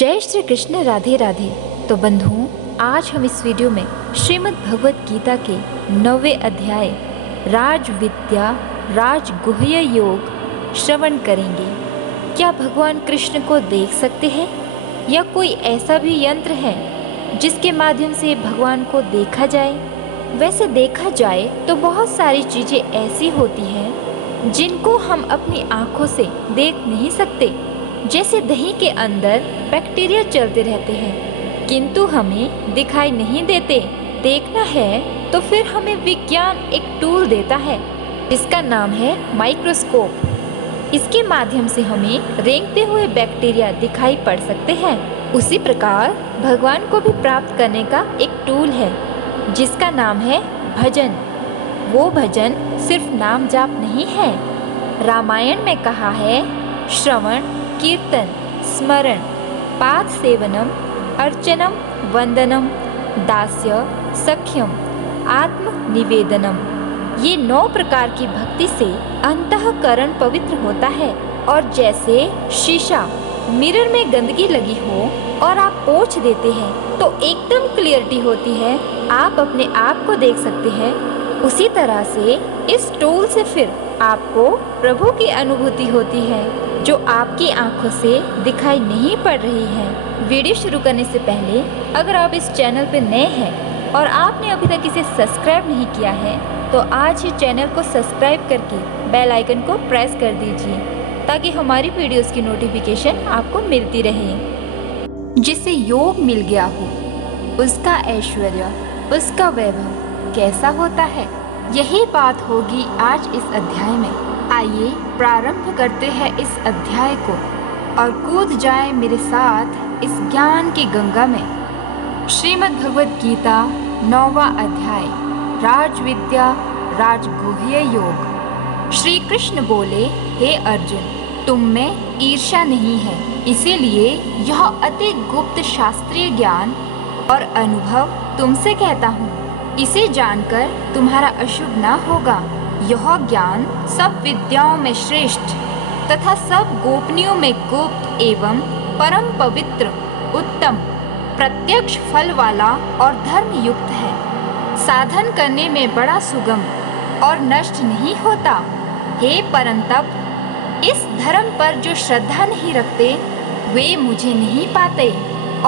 जय श्री कृष्ण, राधे राधे। तो बंधुओं, आज हम इस वीडियो में श्रीमद् भगवत गीता के 9वें अध्याय राज विद्या राजगुह्य योग श्रवण करेंगे। क्या भगवान कृष्ण को देख सकते हैं या कोई ऐसा भी यंत्र है जिसके माध्यम से भगवान को देखा जाए? वैसे देखा जाए तो बहुत सारी चीज़ें ऐसी होती हैं जिनको हम अपनी आँखों से देख नहीं सकते। जैसे दही के अंदर बैक्टीरिया चलते रहते हैं किंतु हमें दिखाई नहीं देते। देखना है तो फिर हमें विज्ञान एक टूल देता है जिसका नाम है माइक्रोस्कोप। इसके माध्यम से हमें रेंगते हुए बैक्टीरिया दिखाई पड़ सकते हैं। उसी प्रकार भगवान को भी प्राप्त करने का एक टूल है जिसका नाम है भजन। वो भजन सिर्फ नाम जाप नहीं है। रामायण में कहा है श्रवण कीर्तन स्मरण पाद सेवनम अर्चनम वंदनम दास्य सख्यम आत्म निवेदनम। ये 9 प्रकार की भक्ति से अंतःकरण पवित्र होता है। और जैसे शीशा मिरर में गंदगी लगी हो और आप पोंछ देते हैं तो एकदम क्लियरिटी होती है, आप अपने आप को देख सकते हैं। उसी तरह से इस टूल से फिर आपको प्रभु की अनुभूति होती है जो आपकी आंखों से दिखाई नहीं पड़ रही है। वीडियो शुरू करने से पहले अगर आप इस चैनल पर नए हैं और आपने अभी तक इसे सब्सक्राइब नहीं किया है तो आज ही चैनल को सब्सक्राइब करके बेल आइकन को प्रेस कर दीजिए ताकि हमारी वीडियोस की नोटिफिकेशन आपको मिलती रहे। जिसे योग मिल गया हो उसका ऐश्वर्य उसका वैभव कैसा होता है, यही बात होगी आज इस अध्याय में। आइए प्रारंभ करते हैं इस अध्याय को और कूद जाए मेरे साथ इस ज्ञान की गंगा में। श्रीमद् भगवत गीता 9वां अध्याय राज विद्या राजगुह्य योग। श्री कृष्ण बोले, हे अर्जुन, तुम में ईर्ष्या नहीं है, इसीलिए यह अति गुप्त शास्त्रीय ज्ञान और अनुभव तुमसे कहता हूँ। इसे जानकर तुम्हारा अशुभ न होगा। यह ज्ञान सब विद्याओं में श्रेष्ठ तथा सब गोपनीयों में गुप्त एवं परम पवित्र उत्तम प्रत्यक्ष फल वाला और धर्म युक्त है। साधन करने में बड़ा सुगम और नष्ट नहीं होता। हे परंतप, इस धर्म पर जो श्रद्धा नहीं रखते वे मुझे नहीं पाते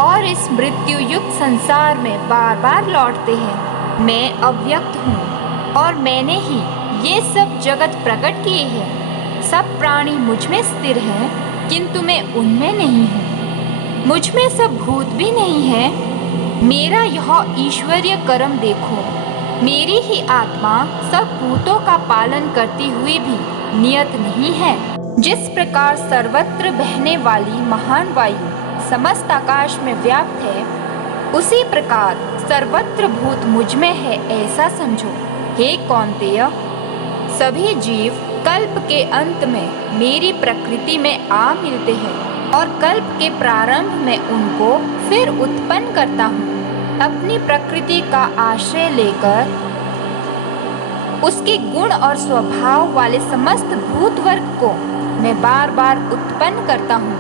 और इस मृत्यु युक्त संसार में बार बार लौटते हैं। मैं अव्यक्त हूँ और मैंने ही ये सब जगत प्रकट किए हैं। सब प्राणी मुझ में स्थिर हैं किंतु मैं उनमें नहीं हूँ। मुझ में सब भूत भी नहीं है। मेरा यह ईश्वरीय कर्म देखो। मेरी ही आत्मा सब भूतों का पालन करती हुई भी नियत नहीं है। जिस प्रकार सर्वत्र बहने वाली महान वायु समस्त आकाश में व्याप्त है उसी प्रकार सर्वत्र भूत मुझ में है, ऐसा समझो। हे कौन्तेय, सभी जीव कल्प के अंत में मेरी प्रकृति में आ मिलते हैं और कल्प के प्रारंभ में उनको फिर उत्पन्न करता हूँ। अपनी प्रकृति का आश्रय लेकर उसके गुण और स्वभाव वाले समस्त भूत वर्ग को मैं बार बार उत्पन्न करता हूँ।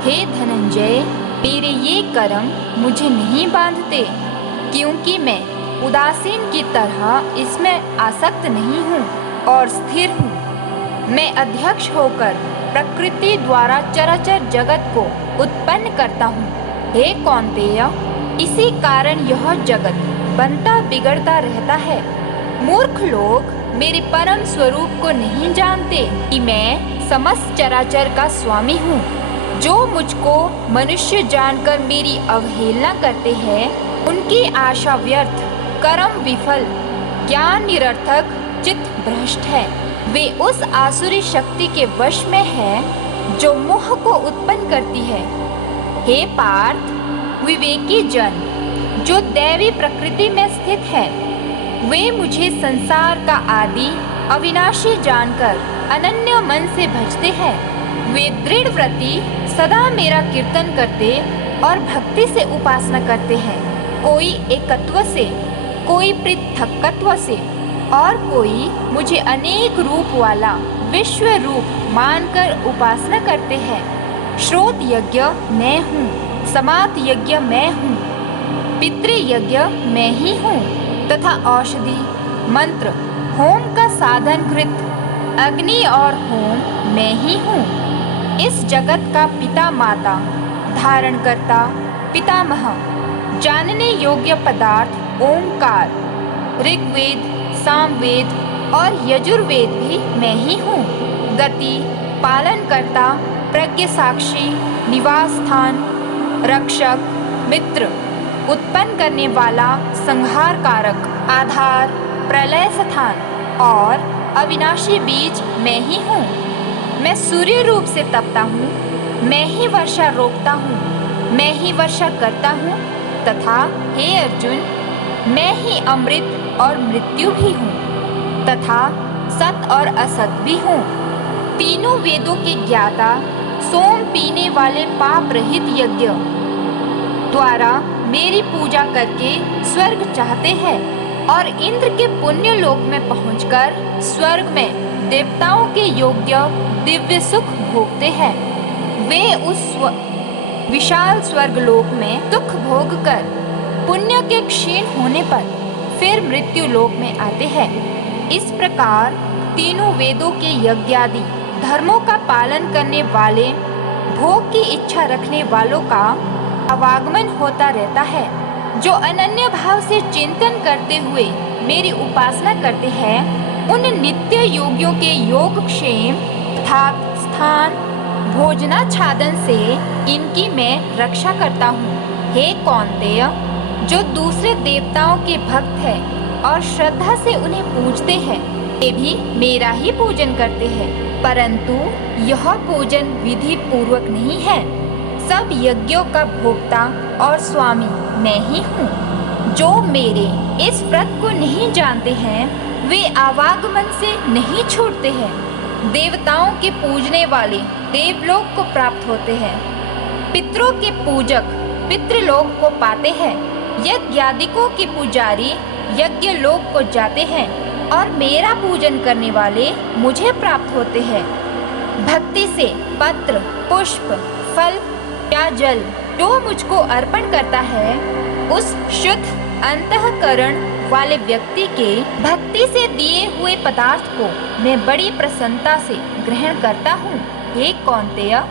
हे धनंजय, मेरे ये कर्म मुझे नहीं बांधते क्योंकि मैं उदासीन की तरह इसमें आसक्त नहीं हूँ और स्थिर हूँ। मैं अध्यक्ष होकर प्रकृति द्वारा चराचर जगत को उत्पन्न करता हूँ। हे कौन्तेय, इसी कारण यह जगत बनता बिगड़ता रहता है। मूर्ख लोग मेरे परम स्वरूप को नहीं जानते कि मैं समस्त चराचर का स्वामी हूँ। जो मुझको मनुष्य जानकर मेरी अवहेलना करते हैं उनकी आशा व्यर्थ, कर्म विफल, ज्ञान निरर्थक, चित्त भ्रष्ट है। वे उस आसुरी शक्ति के वश में है जो मोह को उत्पन्न करती है। हे पार्थ, विवेकी जन जो दैवी प्रकृति में स्थित है वे मुझे संसार का आदि अविनाशी जानकर अनन्य मन से भजते हैं। वे दृढ़ व्रती सदा मेरा कीर्तन करते और भक्ति से उपासना करते हैं। कोई एकत्व से, कोई पृथकत्व से और कोई मुझे अनेक रूप वाला विश्व रूप मानकर उपासना करते हैं। श्रोत यज्ञ मैं हूँ, समात यज्ञ मैं हूँ, पितृयज्ञ मैं ही हूँ तथा औषधि, मंत्र, होम का साधन कृत अग्नि और होम मैं ही हूँ। इस जगत का पिता माता, धारण करता, पितामह, जानने योग्य पदार्थ ओंकार, ऋग्वेद, सामवेद और यजुर्वेद भी मैं ही हूँ। गति, पालन करता, प्रज्ञ साक्षी, निवास स्थान, रक्षक, मित्र, उत्पन्न करने वाला, संहार कारक, आधार, प्रलय स्थान और अविनाशी बीज मैं ही हूँ। मैं सूर्य रूप से तपता हूँ, मैं ही वर्षा रोकता हूँ, मैं ही वर्षा करता हूँ तथा हे अर्जुन, मैं ही अमृत और मृत्यु भी हूँ तथा सत और असत भी हूँ। तीनों वेदों के ज्ञाता, सोम पीने वाले पाप रहित यज्ञ द्वारा मेरी पूजा करके स्वर्ग चाहते हैं और इंद्र के पुण्य लोक में पहुंचकर स्वर्ग में देवताओं के योग्य दिव्य सुख भोगते हैं। वे उस विशाल स्वर्ग लोक में दुख भोग कर पुण्य के क्षीण होने पर फिर मृत्यु लोक में आते हैं। इस प्रकार तीनों वेदों के यज्ञादि धर्मों का पालन करने वाले, भोग की इच्छा रखने वालों का आवागमन होता रहता है। जो अनन्य भाव से चिंतन करते हुए मेरी उपासना करते हैं, उन नित्य योगियों के योगक्षेम अर्थात स्थान, भोजनाच्छादन से इनकी मैं रक्षा करता हूँ। हे कौन्तेय, जो दूसरे देवताओं के भक्त है और श्रद्धा से उन्हें पूजते हैं, वे भी मेरा ही पूजन करते हैं, परंतु यह पूजन विधि पूर्वक नहीं है। सब यज्ञों का भोक्ता और स्वामी मैं ही हूँ। जो मेरे इस व्रत को नहीं जानते हैं, वे आवागमन से नहीं छूटते हैं। देवताओं के पूजने वाले देवलोक को प्राप्त होते हैं। पितरों के पूजक पितृलोक को पाते हैं। यज्ञादिकों के पुजारी यज्ञ लोक को जाते हैं और मेरा पूजन करने वाले मुझे प्राप्त होते हैं। भक्ति से पत्र, पुष्प, फल या जल जो मुझको अर्पण करता है, उस शुद्ध अंतःकरण वाले व्यक्ति के भक्ति से दिए हुए पदार्थ को मैं बड़ी प्रसन्नता से ग्रहण करता हूँ। हे कौन्तेय,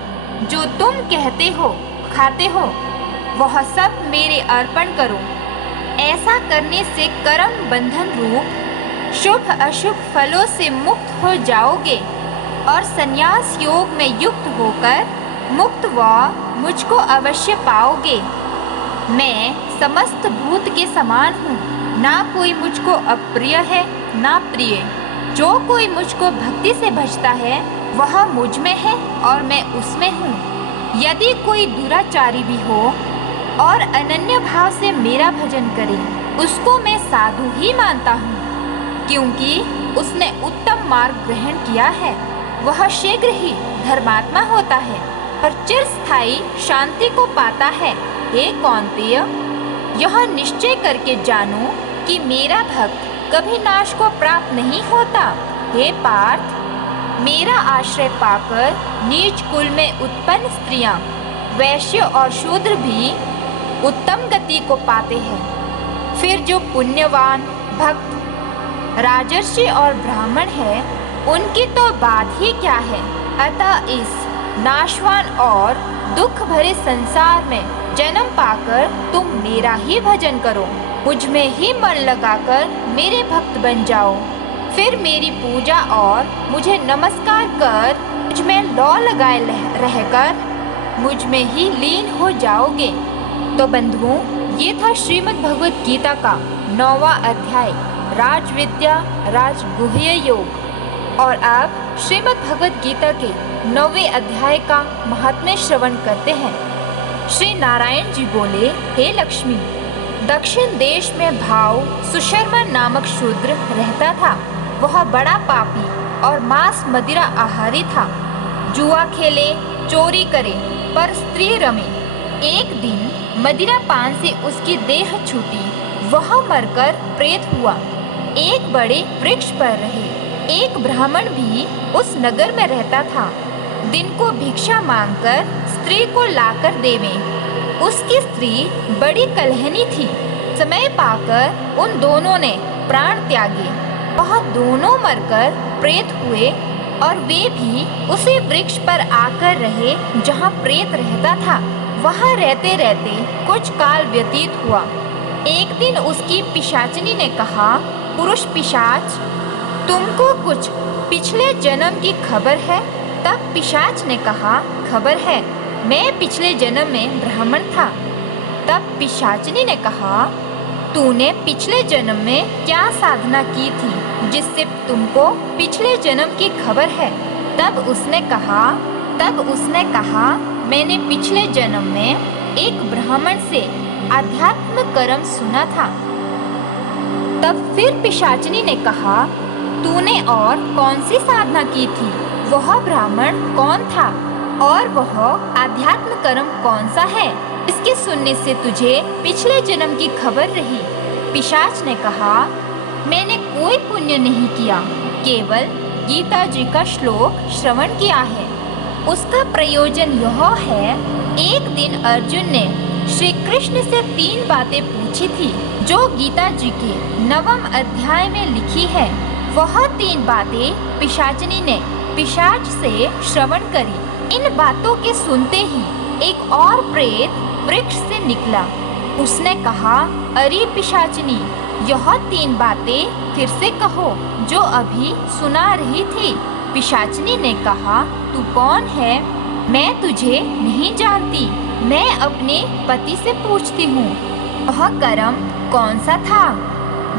जो तुम कहते हो खाते हो, वह सब मेरे अर्पण करो। ऐसा करने से कर्म बंधन रूप शुभ अशुभ फलों से मुक्त हो जाओगे और संन्यास योग में युक्त होकर मुक्त व मुझको अवश्य पाओगे। मैं समस्त भूत के समान हूँ, ना कोई मुझको अप्रिय है ना प्रिय। जो कोई मुझको भक्ति से भजता है, वह मुझ में है और मैं उसमें हूँ। यदि कोई दुराचारी भी हो और अनन्य भाव से मेरा भजन करे, उसको मैं साधु ही मानता हूँ, क्योंकि उसने उत्तम मार्ग ग्रहण किया है। वह शीघ्र ही धर्मात्मा होता है और चिरस्थायी शांति को पाता है। हे कौन्तेय, यह निश्चय करके जानो कि मेरा भक्त कभी नाश को प्राप्त नहीं होता। हे पार्थ, मेरा आश्रय पाकर नीच कुल में उत्पन्न स्त्रियां, वैश्य और शूद्र भी उत्तम गति को पाते हैं। फिर जो पुण्यवान भक्त राजर्षि और ब्राह्मण है, उनकी तो बात ही क्या है। अतः इस नाशवान और दुख भरे संसार में जन्म पाकर तुम मेरा ही भजन करो। मुझ में ही मन लगाकर मेरे भक्त बन जाओ। फिर मेरी पूजा और मुझे नमस्कार कर मुझ में लौ लगाए रहकर मुझ में ही लीन हो जाओगे। तो बंधुओं, ये था श्रीमद् भगवत गीता का 9वां अध्याय राजविद्या राजगुह्य योग। और आप श्रीमद् भगवत गीता के 9वें अध्याय का महात्म्य श्रवण करते हैं। श्री नारायण जी बोले, हे लक्ष्मी, दक्षिण देश में भाव सुशर्मा नामक शूद्र रहता था। वह बड़ा पापी और मांस मदिरा आहारी था। जुआ खेले, चोरी करे, पर स्त्री रमे। एक दिन मदिरा पान से उसकी देह छूटी, वह मरकर प्रेत हुआ। एक बड़े वृक्ष पर रहे। एक ब्राह्मण भी उस नगर में रहता था। दिन को भिक्षा मांगकर स्त्री को लाकर देवे। उसकी स्त्री बड़ी कलहनी थी। समय पाकर उन दोनों ने प्राण त्यागे। वह दोनों मरकर प्रेत हुए और वे भी उसी वृक्ष पर आकर रहे जहाँ प्रेत रहता था। वहाँ रहते रहते कुछ काल व्यतीत हुआ। एक दिन उसकी पिशाचिनी ने कहा, पुरुष पिशाच, तुमको कुछ पिछले जन्म की खबर है? तब पिशाच ने कहा, खबर है, मैं पिछले जन्म में ब्राह्मण था। तब पिशाचिनी ने कहा, तूने पिछले जन्म में क्या साधना की थी जिससे तुमको पिछले जन्म की खबर है? तब उसने कहा, मैंने पिछले जन्म में एक ब्राह्मण से आध्यात्म कर्म सुना था। तब फिर पिशाचिनी ने कहा, तूने और कौन सी साधना की थी? वह ब्राह्मण कौन था और वह आध्यात्म कर्म कौन सा है इसके सुनने से तुझे पिछले जन्म की खबर रही? पिशाच ने कहा, मैंने कोई पुण्य नहीं किया, केवल गीता जी का श्लोक श्रवण किया है। उसका प्रयोजन यह है, एक दिन अर्जुन ने श्री कृष्ण से 3 बातें पूछी थी जो गीता जी के 9वें अध्याय में लिखी है। वह 3 बातें पिशाचिनी ने पिशाच से श्रवण करी। इन बातों के सुनते ही एक और प्रेत वृक्ष से निकला। उसने कहा, अरे पिशाचिनी, यह 3 बातें फिर से कहो जो अभी सुना रही थी। पिशाचिनी ने कहा, तू कौन है? मैं तुझे नहीं जानती, मैं अपने पति से पूछती हूँ। वह कर्म कौन सा था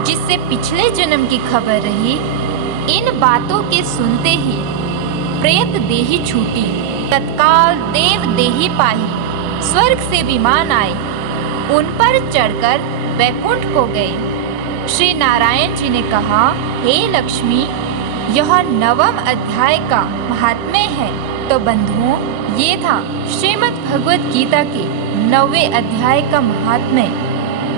जिससे पिछले जन्म की खबर रही? इन बातों के सुनते ही प्रेत देही छूटी, तत्काल देव देही पाही, स्वर्ग से विमान आए, उन पर चढ़कर वैकुंठ को गए। श्री नारायण जी ने कहा, हे लक्ष्मी, यह 9वें अध्याय का महात्म्य है। तो बंधुओं, ये था श्रीमद् भगवत गीता के 9वें अध्याय का महात्म्य।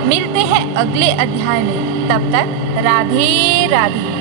मिलते हैं अगले अध्याय में, तब तक राधे राधे।